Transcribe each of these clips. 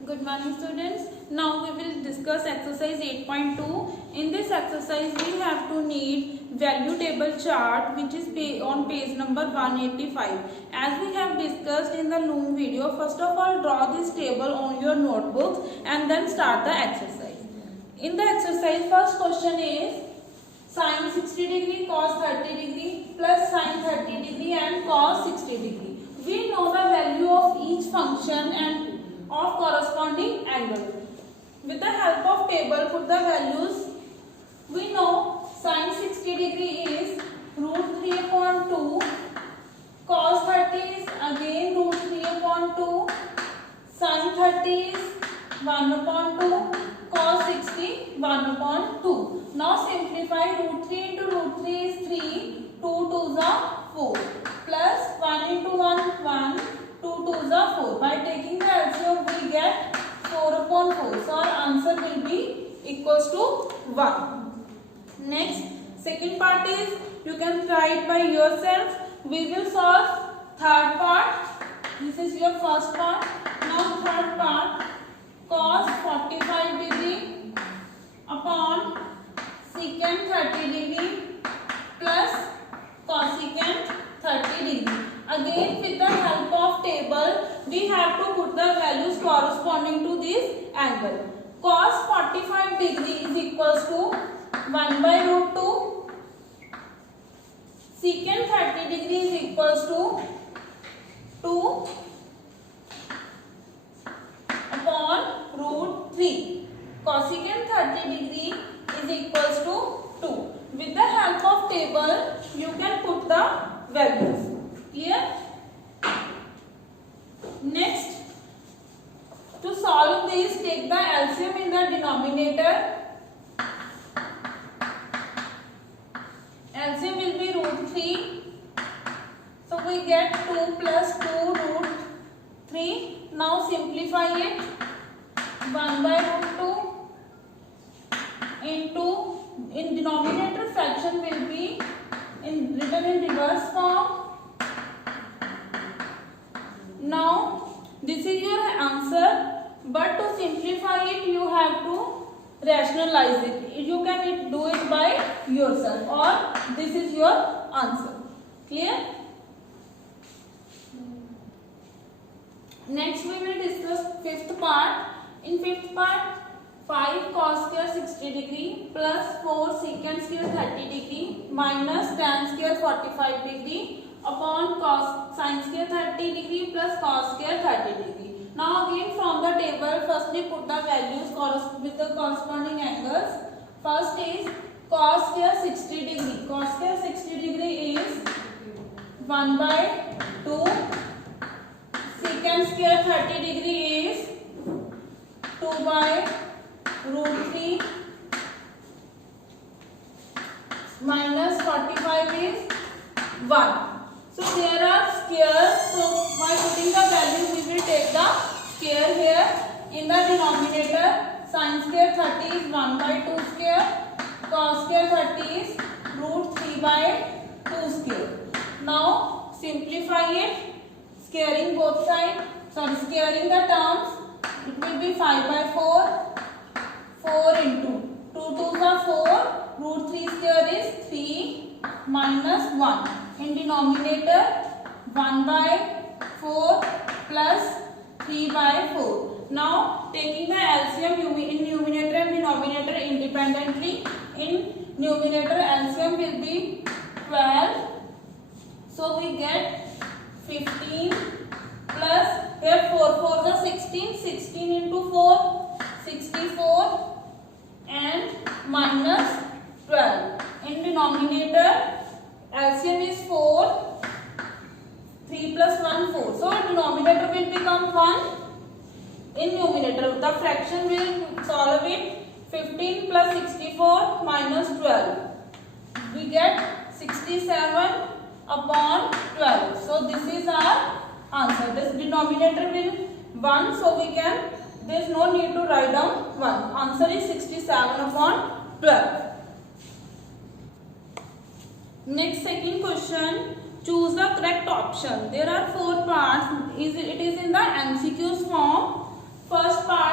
Good morning students. Now we will discuss exercise 8.2. In this exercise we have to need value table chart which is on page number 185. As we have discussed in the Loom video, first of all draw this table on your notebooks and then start the exercise. In the exercise first question is sin 60 degree cos 30 degree plus sin 30 degree and cos 60 degree. We know the value of each function and of corresponding angles. With the help of table, put the values. We know sin 60 degree is root 3 upon 2, cos 30 is again root 3 upon 2, sin 30 is 1 upon 2, cos 60 1 upon 2. Now simplify. Root 3 into root 3 is 3, 2 2s are 4, plus 1 into 1 1, 2 2s are 4. By taking the LCM we get 4 upon 4. So our answer will be equals to 1. Next, second part is you can try it by yourself. We will solve third part. This is your first part. Now third part, cos 45 degree upon secant 30 degree plus cosecant 30 degree. Again with the help of table we have to put the values corresponding to this angle. Cos 45 degree is equals to 1 by root 2. Secant 30 degree is equals to 2 upon root 3. Cosecant 30 degree is equals to 2. With the help of table you can put the values. Clear? Next, to solve this, take the LCM in the denominator. LCM will be root 3. So we get 2 plus 2 root 3. Now simplify it. 1 by root 2 into, in denominator fraction will be written in reverse form. Now this is your answer, but to simplify it you have to rationalize it. You can do it by yourself, or this is your answer. Clear? Next we will discuss fifth part. In fifth part, 5 cos square 60 degree plus 4 secant square 30 degree minus tan square 45 degree upon cos sin square 30 degree plus cos square 30 degree. Now again from the table, firstly put the values with the corresponding angles. First is cos square 60 degree. Cos square 60 degree is 1 by 2. Secant square 30 degree is 2 by root 3 minus 45 is 1. So there are squares. So by putting the value we will take the square here. In the denominator, sin square 30 is 1 by 2 square, cos square 30 is root 3 by 2 square. Now simplify it, squaring both sides, squaring the terms. It will be 5 by 4, 4 into 2 2s are 4, root 3 square is 3 minus 1. In denominator, 1 by 4 plus 3 by 4. Now taking the LCM in numerator and denominator independently. In numerator LCM will be 12. So we get 15 plus here 4 4 is 16. 16 into 4, 64 and minus 12. In denominator LCM is 4, 3 plus 1 4. So denominator will become 1. In numerator the fraction will solve it. 15 plus 64 minus 12. We get 67 upon 12. So this is our answer. This denominator will 1. So we can, there is no need to write down 1. Answer is 67 upon 12. Next, second question, choose the correct option. There are 4 parts. It is in the MCQs form. First part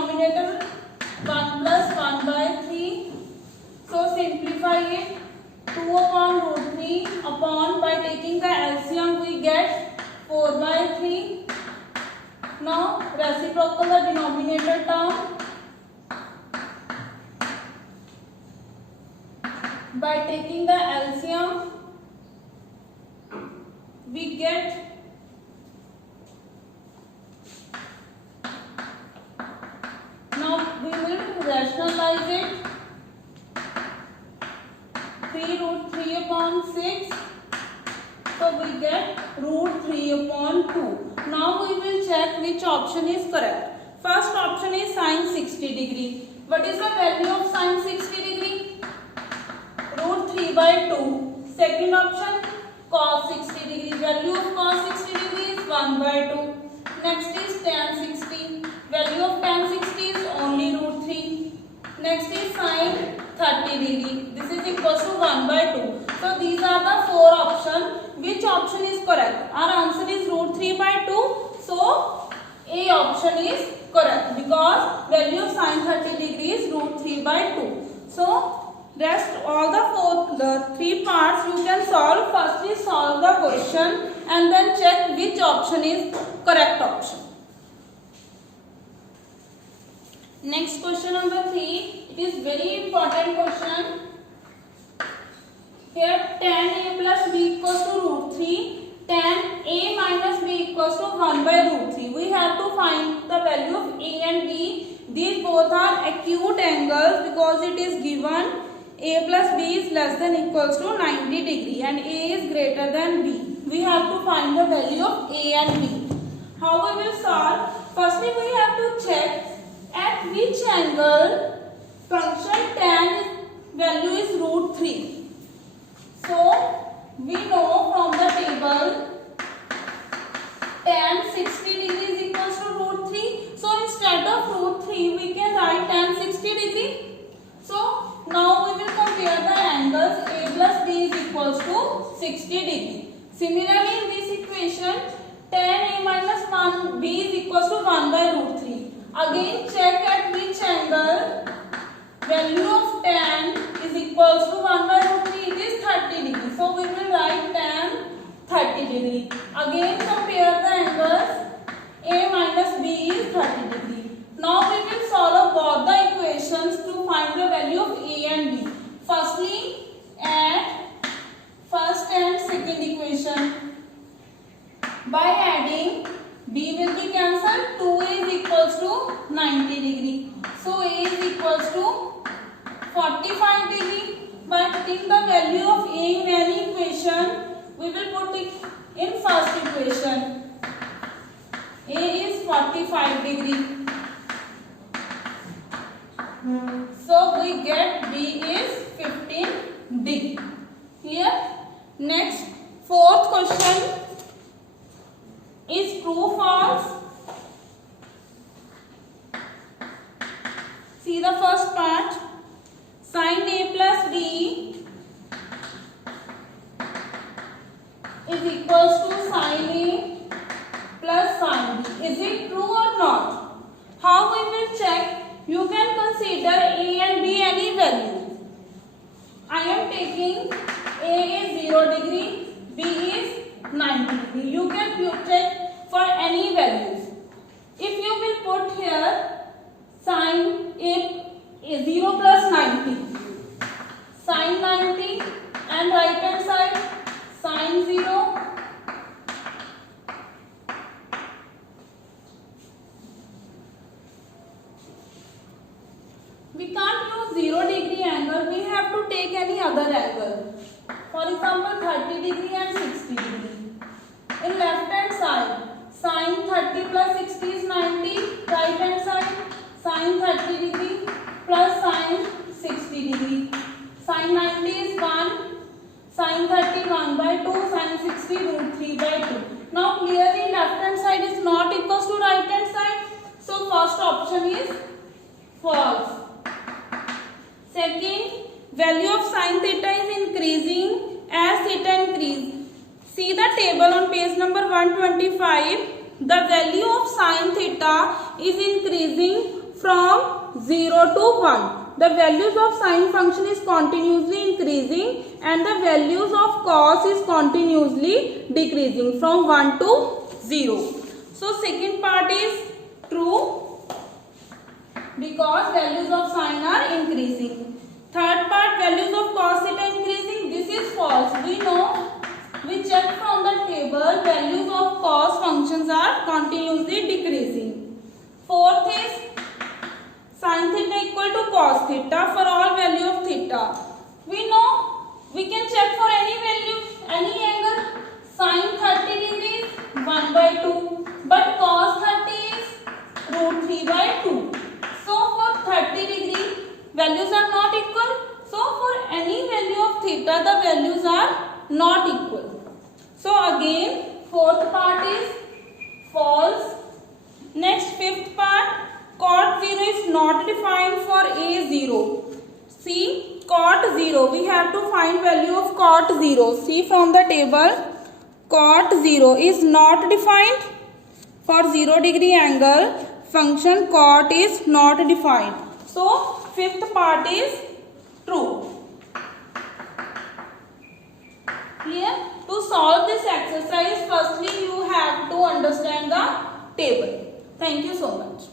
denominator 1 plus 1 by 3. So simplify it. 2 upon root 3 upon, by taking the LCM we get 4 by 3. Now reciprocal the denominator term. By taking the LCM we get we will rationalize it. 3 root 3 upon 6. So we get root 3 upon 2. Now we will check which option is correct. First option is sin 60 degree. What is the value of sin 60 degree? Root 3 by 2. Second option, cos 60 degree. Value of cos 60 degree is 1 by 2. Next is tan 60. Value of tan 60 is only root 3. Next is sin 30 degree. This is equal to 1 by 2. So these are the 4 options. Which option is correct? Our answer is root 3 by 2. So A option is correct because value of sin 30 degree is root 3 by 2. So rest all the 3 parts you can solve. Firstly solve the question and then check which option is correct option. Next question number 3. It is very important question. Here tan a plus b equals to root 3. Tan a minus b equals to 1 by root 3. We have to find the value of a and b. These both are acute angles because it is given a plus b is less than equals to 90 degree and a is greater than b. We have to find the value of a and b. How we will solve? Firstly we have to check at which angle function tan value is root 3. So we know from the table tan 60 degree is equals to root 3. So instead of root 3 we can write tan 60 degree. So now we will compare the angles. A plus b is equals to 60 degree. Similarly in this equation tan a minus 1 b is equals to 1 by root 3. Again check at which angle value of tan is equals to 1 by root 3. It is 30 degree. So we will write tan 30 degree. Again compare the angles. A minus b is 30 degree. Now we will solve both the equations to find the value of a and b. Firstly add first and second equation. By adding b will be cancelled. 2a is equals to 90 degree. So a is equals to 45 degree. By putting the value of a in any equation, we will put it in first equation. A is 45 degree. So we get b is 15 degree. Clear? Next, fourth question is true false. See the first part. Sin a plus b is equals to sin a plus sin b. Is it true or not? How we will check? You can consider a and b any value. I am taking a is 0 degree, b is 90 degree. You can check for any values. If you will put here sin a 0 plus 90, sin 90 and right hand side sin 0. We can't use 0 degree angle, we have to take any other angle. For example 30 degree and 60 degree. In left hand side sin 30 plus 60 is 90, right hand side sin 30 degree plus sin 60 degree. Sin 90 is 1, sin 30 1 by 2, sin 60 root 3 by 2. Now clearly left hand side is not equals to right hand side. So first option is false. Second, value of sin theta is increasing as theta increase. See the table on page number 125. The value of sin theta is increasing from from 0 to 1. The values of sine function is continuously increasing and the values of cos is continuously decreasing from 1 to 0. So second part is true because values of sine are increasing. Third part, values of cos theta increasing. This is false. We know, we check from the table, values of cos functions are continuously decreasing. Fourth is sin theta equal to cos theta for all value of theta. We know, we can check for any value, any angle. Sin 30 degrees 1 by 2, but cos 30 is root 3 by 2. So for 30 degree, values are not equal. So for any value of theta, the values are not equal. So again, fourth part is false. Next, fifth part, cot 0 is not defined for A0. See, cot 0, we have to find value of cot 0. See from the table, cot 0 is not defined for 0 degree angle. Function cot is not defined. So fifth part is true. Clear? To solve this exercise, firstly you have to understand the table. Thank you so much.